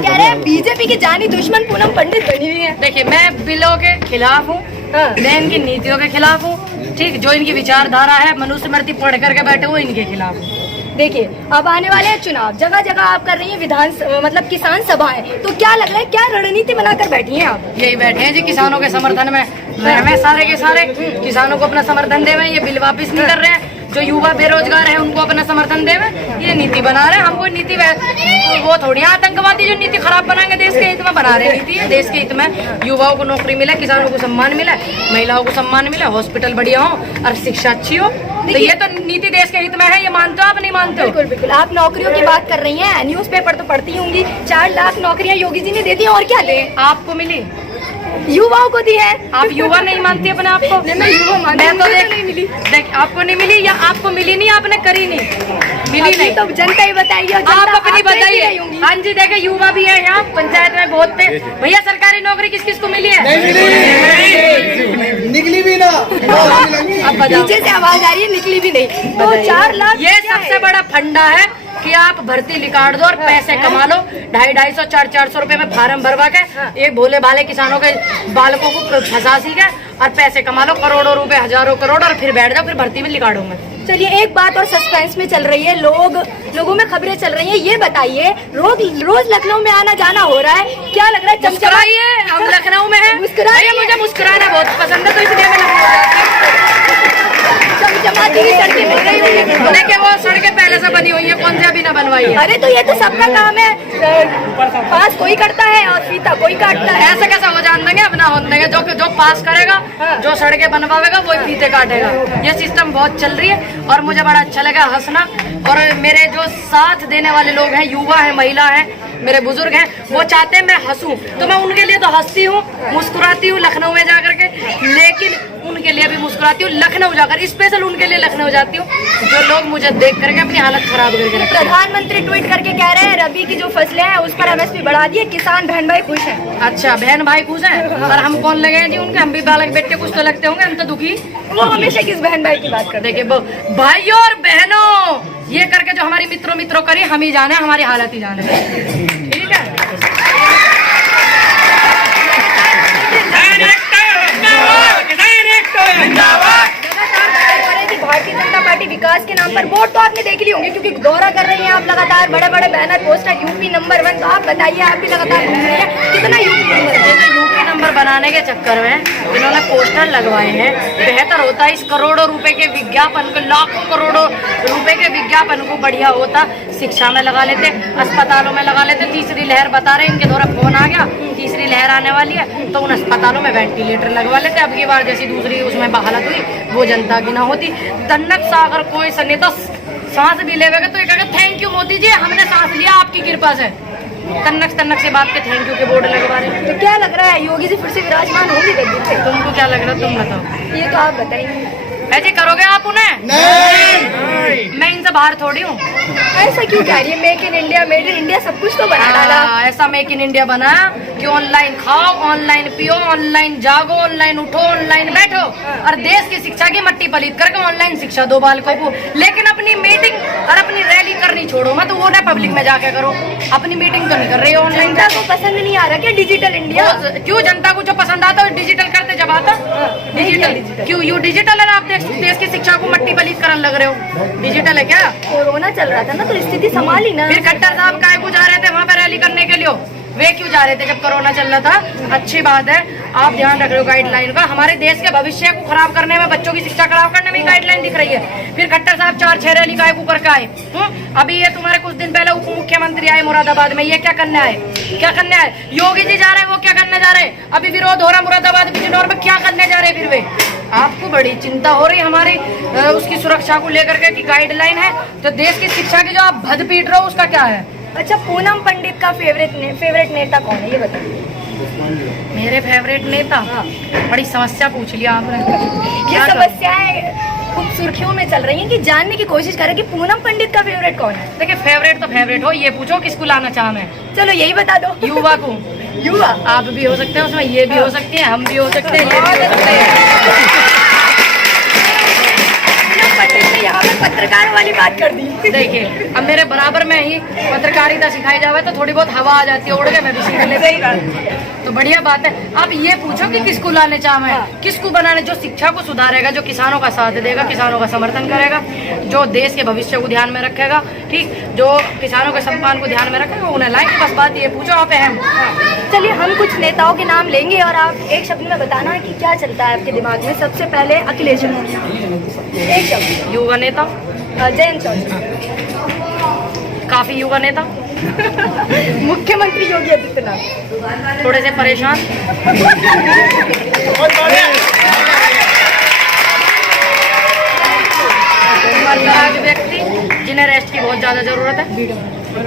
कह रहे हैं बीजेपी की जानी दुश्मन पूनम पंडित बनी हुई है। देखिए, मैं बिलों के खिलाफ हूँ, मैं इनकी नीतियों के खिलाफ हूँ। ठीक, जो इनकी विचारधारा है मनुस्मृति पढ़ करके बैठे हुए इनके खिलाफ हूँ। देखिए, अब आने वाले हैं चुनाव, जगह जगह आप कर रही हैं मतलब किसान सभाएं, तो क्या लग रहा है, क्या रणनीति बनाकर बैठी हैं आप? यही बैठे हैं जी, किसानों के समर्थन में हमें सारे के सारे किसानों को अपना समर्थन देवे। ये बिल वापिस नहीं कर रहे हैं। जो युवा बेरोजगार है उनको अपना समर्थन देवे, ये नीति बना रहे हैं। हम कोई नीति वो थोड़ी आतंकवादी जो नीति खराब बनाएंगे देश के हित में बना रहे नीति है। देश के हित में युवाओं को नौकरी मिले, किसानों को सम्मान मिले, महिलाओं को सम्मान मिले, हॉस्पिटल बढ़िया हो और शिक्षा अच्छी हो, तो ये तो नीति देश के हित में है। ये मानते हो आप, नहीं मानते हो? बिल्कुल बिल्कुल। आप नौकरियों की बात कर रही हैं, न्यूज़पेपर तो पढ़ती होंगी, 4 लाख नौकरियां योगी जी ने दे दी, और क्या दे? आपको मिली? युवाओं को दी है। आप युवा नहीं मानती अपने आप को? मैं युवा मानती हूं, मुझे नहीं मिली। देख, आपको नहीं मिली या आपको मिली नहीं, आपने करी नहीं, मिली नहीं तो जनता ही बताइए, आप अपनी बताइए। हाँ जी, देखे युवा भी है यहाँ पंचायत में बहुत थे भैया। सरकारी नौकरी किस किस को मिली है? निकली भी ना। अब पीछे से आवाज आ रही है, निकली भी नहीं। तो 4 लाख ये सबसे बड़ा फंडा है कि आप भर्ती निकाल दो और पैसे कमा लो। 250-250, 400 रुपए में फार्म भरवा के एक भोले भाले किसानों के बालकों को फंसा सी के और पैसे कमा लो, करोड़ों रुपए, हजारों करोड़, और फिर बैठ जाओ, फिर भर्ती में निकालूंगा। चलिए, एक बात और सस्पेंस में चल रही है, लोगों में खबरें चल रही हैं, ये बताइए, रोज लखनऊ में आना जाना हो रहा है, क्या लग रहा है? मुस्कुराइए, हम लखनऊ में हैं। मुस्कुराइए, मुझे मुस्कुराना बहुत पसंद है, तो इसलिए मैं लखनऊ जाती हूँ। चमचमाती हुई सड़कें मिल रही है। देखिए, वो सड़कें पहले से बनी हुई है, कौन से अभी ना बनवाई है। अरे तो ये तो सबका काम है, पास कोई करता है और फीता कोई काटता है। ऐसा कैसा हो जान देंगे? अपना हो देंगे। जो पास करेगा, जो सड़कें बनवाएगा, वही फीते काटेगा। ये सिस्टम बहुत चल रही है और मुझे बड़ा अच्छा लगा हंसना। और मेरे जो साथ देने वाले लोग हैं, युवा है, महिला है, मेरे बुजुर्ग हैं, वो चाहते हैं मैं हंसूं, तो मैं उनके लिए तो हंसती हूँ, मुस्कुराती हूँ लखनऊ में जाकर के, लेकिन उनके लिए भी मुस्कुराती हूँ लखनऊ जाकर, स्पेशल उनके लिए लखनऊ जाती हूँ जो लोग मुझे देख करके अपनी हालत खराब करके रखते हैं। प्रधानमंत्री ट्वीट करके कह रहे हैं रबी की जो फसलें हैं उस पर MSP बढ़ा दिए, किसान बहन भाई खुश हैं। अच्छा, बहन भाई खुश हैं, पर हम कौन लगे हैं जी उनके? हम भी बालक बेटे कुछ तो लगते होंगे, हम तो दुखी। वो हमेशा किस बहन भाई की बात करते? देखिए भाइयों और बहनों, ये करके जो हमारी मित्रों करी, हम ही जाने, हमारी हालत ही जाने। ठीक है, भारतीय जनता पार्टी विकास के नाम पर वोट तो आपने देख ली होंगी, क्योंकि दौरा कर रही हैं आप लगातार, बड़े बड़े बैनर पोस्टर, यूपी नंबर 1। तो आप बताइए, आप भी लगातार घूम रही हैं, कितना यूपी नंबर बनाने के चक्कर में इन्होंने पोस्टर लगवाए हैं। बेहतर होता है इस करोड़ों रुपए के विज्ञापन को, लाखों करोड़ों रुपए के विज्ञापन को बढ़िया होता शिक्षा में लगा लेते, अस्पतालों में लगा लेते। तीसरी लहर बता रहे, इनके द्वारा फोन आ गया, तीसरी लहर आने वाली है, तो उन अस्पतालों में वेंटिलेटर लगवा लेते। अब की बार जैसी दूसरी उसमें हालत हुई, वो जनता की ना होती। तन्नक सागर कोई सने तो सांस भी लेवेगा तो एक थैंक यू मोदी जी, हमने सांस लिया आपकी कृपा से। तन्नक से बात के थैंक यू के बोर्ड लगवा रहे हैं। तो क्या लग रहा है, योगी जी फिर से विराजमान होंगे गद्दी पे? तुमको क्या लग रहा है, तुम बताओ। ये तो आप बताइए। ऐसे करोगे आप उन्हें? नहीं। मैं इनसे बाहर थोड़ी हूँ। ऐसा क्यों कह रही है? Make in India, made in India सब कुछ तो बना डाला। ऐसा मेक इन इंडिया बना कि ऑनलाइन खाओ, ऑनलाइन पियो, ऑनलाइन जागो, ऑनलाइन उठो, ऑनलाइन बैठो, और देश की शिक्षा की मट्टी पलीत करके ऑनलाइन शिक्षा दो बालकों को। लेकिन अपनी मीटिंग और अपनी रैली करनी छोड़ो मत, वो ना पब्लिक में जाके करो। अपनी मीटिंग तो नहीं कर रही है ऑनलाइन। जनता को पसंद नहीं आ रहा क्या डिजिटल इंडिया? क्यों? जनता को जो पसंद आता है डिजिटल करते जब आता। डिजिटल क्यों? यू डिजिटल है, आप देश की शिक्षा को मट्टी पलीत करने लग रहे हो। डिजिटल है क्या? कोरोना चल रहा था ना, तो स्थिति संभाली ना। फिर खट्टर साहब काय को जा रहे थे वहाँ पर रैली करने के लिए? वे क्यों जा रहे थे जब कोरोना चल रहा था? अच्छी बात है, आप ध्यान रख रहे हो गाइडलाइन का। हमारे देश के भविष्य को खराब करने में, बच्चों की शिक्षा खराब करने में गाइडलाइन दिख रही है। फिर खट्टर साहब 4-6 रैली काय को करके आए। अभी ये तुम्हारे कुछ दिन पहले उप मुख्यमंत्री आए मुरादाबाद में, ये क्या करने आए? क्या करने आए? योगी जी जा रहे हैं, वो क्या करने जा रहे हैं? अभी विरोध हो रहा मुरादाबाद बिजनौर में, क्या करने जा रहे हैं फिर वे? आपको बड़ी चिंता हो रही हमारी उसकी सुरक्षा को लेकर के कि गाइडलाइन है, तो देश की शिक्षा की जो आप भद पीट रहे हो उसका क्या है? अच्छा, पूनम पंडित का फेवरेट नेता कौन है, ये बताइए। मेरे फेवरेट नेता? हाँ। बड़ी समस्या पूछ लिया आपने। ये समस्याएं खूब सुर्खियों में चल रही हैं कि जानने की कोशिश करें कि पूनम पंडित का फेवरेट कौन है। देखिए, फेवरेट तो फेवरेट हो, ये पूछो किसको लाना चाह मैं? चलो यही बता दो। युवा को। युवा आप भी हो सकते हैं उसमें, ये भी हो सकती है, हम भी हो सकते हैं, ये भी हो सकते हैं। पूनम पंडित ने यहाँ पर पत्रकारों वाली बात कर दी। देखिए अब मेरे बराबर में ही पत्रकारिता सिखाई जावे तो थोड़ी बहुत हवा आ जाती है, उड़ के मैं भी सीख लेती हूँ, तो बढ़िया बात है। अब ये पूछो कि किसको लाने चाहे, किसको बनाने, जो शिक्षा को सुधारेगा, जो किसानों का साथ देगा, किसानों का समर्थन करेगा, जो देश के भविष्य को ध्यान में रखेगा, ठीक, जो किसानों के सम्मान को ध्यान में रखेगा, उन्हें लाएंगे। बस बात ये पूछो आप अहम। चलिए हम कुछ नेताओं के नाम लेंगे और आप एक शब्द में बताना कि क्या चलता है आपके दिमाग में। सबसे पहले अखिलेश यादव, एक शब्द। युवा नेता जयंत चौधरी, काफी युवा नेता। मुख्यमंत्री योगी आदित्यनाथ, थोड़े से परेशान। व्यक्ति जिन्हें रेस्ट की बहुत ज्यादा जरूरत है।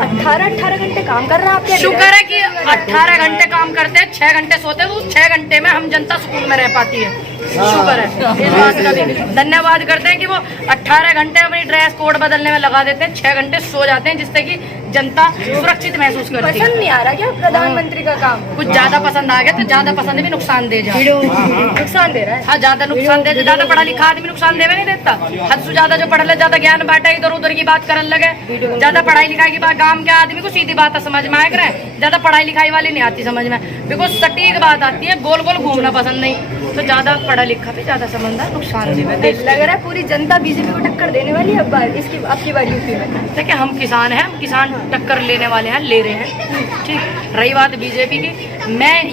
18 घंटे काम कर रहे हैं आपके। शुक्र है कि 18 घंटे काम करते हैं, 6 घंटे सोते हैं, तो 6 घंटे में हम जनता सुकून में रह पाती है। शुक्र है, इस बात का भी धन्यवाद करते हैं कि वो 18 घंटे अपनी ड्रेस कोड बदलने में लगा देते हैं, 6 घंटे सो जाते हैं, जिससे कि जनता सुरक्षित महसूस करती है। पसंद नहीं आ रहा क्या प्रधानमंत्री का काम? कुछ ज्यादा पसंद आ गया तो ज्यादा पसंद भी नुकसान दे जाए। नुकसान दे रहा है। हाँ, ज्यादा नुकसान दे, ज्यादा पढ़ा लिखा आदमी नुकसान देवे नहीं देता। हद से ज्यादा जो पढ़ ले, ज्यादा ज्ञान बांटा, इधर उधर की बात करने लगे, ज्यादा पढ़ाई लिखाई की बात, गांव के आदमी को सीधी बात समझ में आया करे, ज्यादा पढ़ाई लिखाई वाली नहीं आती समझ में, बिकॉज सटीक बात आती है, गोल गोल घूमना पसंद नहीं, तो ज्यादा पढ़ा लिखा भी ज्यादा समझदार नुकसान देवे। लग रहा है पूरी जनता बीजेपी को टक्कर देने वाली है इसकी आपकी बार यूपी में। देखिए हम किसान हैं, हम किसान टक्कर लेने वाले हैं, ले रहे हैं, ठीक। रही बात बीजेपी की,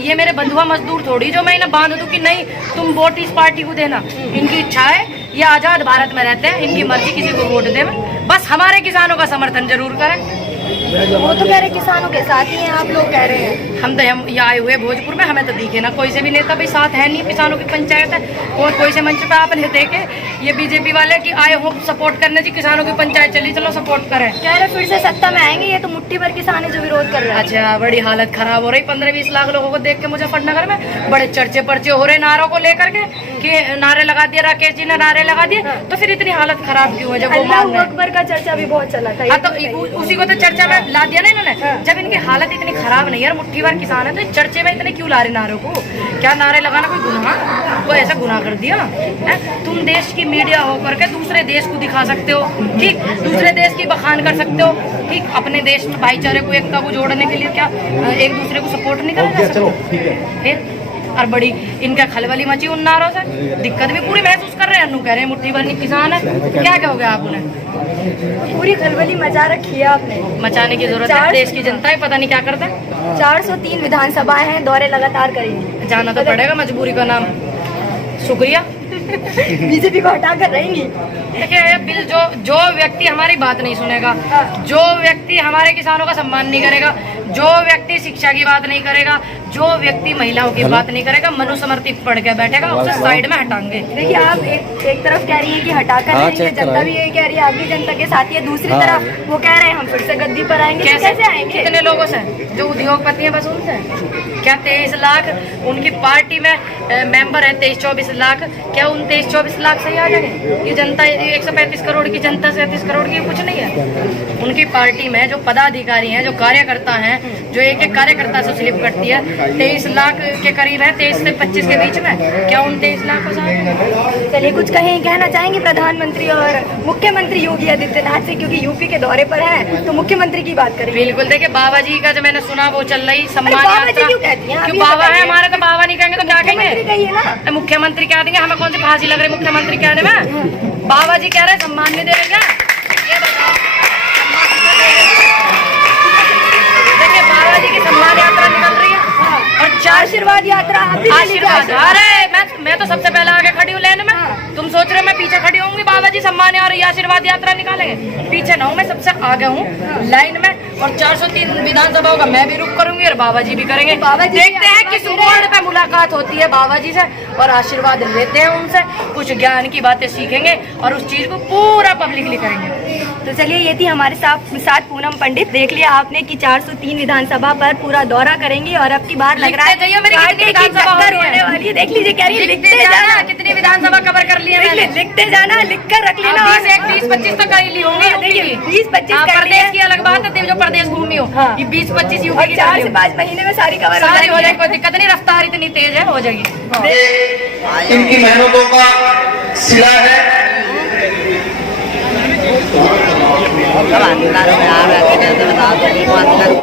ये मेरे बंधुआ मजदूर थोड़ी जो मैं इन्हें बांध दूं कि नहीं तुम वोट इस पार्टी को देना। इनकी इच्छा है, ये आजाद भारत में रहते हैं, इनकी मर्जी किसी को वोट दे, बस हमारे किसानों का समर्थन जरूर करें। वो तो कह रहे किसानों के साथ ही हैं, आप लोग कह रहे हैं। हम यहाँ आए हुए भोजपुर में, हमें तो दिखे ना कोई से भी नेता भी साथ है नहीं, किसानों की पंचायत है, और कोई से मंच पे आपने देखे ये बीजेपी वाले कि आए हो सपोर्ट करने जी, किसानों की पंचायत चली, चलो सपोर्ट करें। कह रहे फिर से सत्ता में आएंगे, ये तो मुट्ठी भर किसान है जो विरोध कर रहे हैं। अच्छा, बड़ी हालत खराब हो रही। 15-20 लाख लोगों को देख के मुजफ्फरनगर में बड़े चर्चे पर्चे हो रहे नारों को लेकर के कि नारे लगा दिए, राकेश जी ने नारे लगा दिए, तो फिर इतनी हालत खराब क्यों है? जब वो अल्लाहू अकबर का चर्चा भी बहुत चला था। हाँ, तो उसी को तो चर्चा में ला दिया ना इन्होंने। जब इनकी हालत इतनी खराब नहीं है, मुट्ठी भर किसान है, तो चर्चे में इतने क्यों ला रहे नारों को? क्या नारे लगाना कोई गुनाह? कोई ऐसा गुनाह कर दिया है? तुम देश की मीडिया होकर के दूसरे देश को दिखा सकते हो, ठीक, दूसरे देश की बखान कर सकते हो, ठीक, अपने देश भाईचारे को, एकता को जोड़ने के लिए क्या एक दूसरे को सपोर्ट नहीं करा जा सकता? और बड़ी इनका खलबली मची उन नारों से, दिक्कत भी पूरी महसूस कर रहे हैं। अन्नू कह रहे हैं मुट्ठी भर किसान है, क्या कहोगे आप उन्हें? पूरी खलबली मचा रखी है आपने। मचाने की जरूरत है, देश की जनता है पता नहीं क्या करता है। 403 विधानसभाएं हैं, दौरे लगातार करेंगे। जाना तो पड़ेगा, मजबूरी का नाम। शुक्रिया। बीजेपी को हटा कर रहेंगी। देखिए बिल, जो व्यक्ति हमारी बात नहीं सुनेगा, जो व्यक्ति हमारे किसानों का सम्मान नहीं करेगा, जो व्यक्ति शिक्षा की बात नहीं करेगा, जो व्यक्ति महिलाओं की बात नहीं करेगा, मनुस्मृति पढ़ के बैठेगा, उसे साइड में हटाएंगे। देखिए आप एक तरफ कह रही है कि हटाकर रहेंगे, जनता भी यही कह रही है, आप भी जनता के साथ ही है। दूसरी तरफ वो कह रहे हैं हम फिर से गद्दी पर आएंगे। कैसे आएंगे? कितने लोगों से? जो उद्योगपति हैं बस उनसे? क्या 23 लाख उनकी पार्टी में मेंबर है, 23-24 लाख, क्या उन 23-24 लाख से ही आ जाएंगे? ये जनता 135 करोड़ की जनता, 37 करोड़ की कुछ नहीं है। उनकी पार्टी में जो पदाधिकारी हैं, जो कार्यकर्ता हैं, जो एक एक कार्यकर्ता से स्लिप करती है, 23 लाख के करीब है, 23 से 25 के बीच में, क्या उन 23 लाख को साथ? चलिए कुछ कहीं कहना चाहेंगे प्रधानमंत्री और मुख्यमंत्री योगी आदित्यनाथ से, क्योंकि यूपी के दौरे पर है तो मुख्यमंत्री की बात करेंगे। बिल्कुल। देखिए बाबा जी का जो मैंने सुना वो चल रही सम्मान यात्रा, क्यों बाबा है हमारे, तो बाबा नहीं कहेंगे तो क्या कहेंगे? ना मुख्यमंत्री कह देंगे, हमें कौन सी फांसी लग रही मुख्यमंत्री कहने में? बाबा जी कह रहे हैं सम्मान नहीं देंगे, ये बताओ। देखिए बाबा जी की सम्मान यात्रा निकल रही है और आशीर्वाद यात्रा। आशीर्वाद, अरे मैं तो सबसे पहले आगे खड़ी हूँ लेने में। तुम सोच रहे हो मैं पीछे खड़ी होंगी? बाबा जी सम्मान और आशीर्वाद यात्रा निकालेंगे, पीछे ना हूँ, मैं सबसे आगे हूँ लाइन में। और 403 विधानसभाओं का मैं भी रुक करूंगी और बाबा जी भी करेंगे। देखते हैं किस मोड़ पे मुलाकात होती है बाबा जी से और आशीर्वाद लेते हैं उनसे, कुछ ज्ञान की बातें सीखेंगे और उस चीज को पूरा पब्लिकली करेंगे। तो चलिए ये थी हमारे साथ पूनम पंडित। देख लिया आपने कि 403 विधानसभा पर पूरा दौरा करेंगे और अब की बार लग रहा है देख लीजिए क्या लिखते जाना, कितनी विधानसभा कवर कर लिया मैंने। लिखते जाना, लिख कर रख लेना। 20-25 तो कर ली होंगी। 20-25 प्रदेश की अलग बात है, जो प्रदेश घूमी हो, 20-25 यूपी की 4 से 5 महीने में सारी कवर हो जाएगी, कोई दिक्कत नहीं, रफ्तार इतनी तेज है, हो जाएगी। इनकी मेहनतों का सिला है। các bạn ta đâu phải làm là cái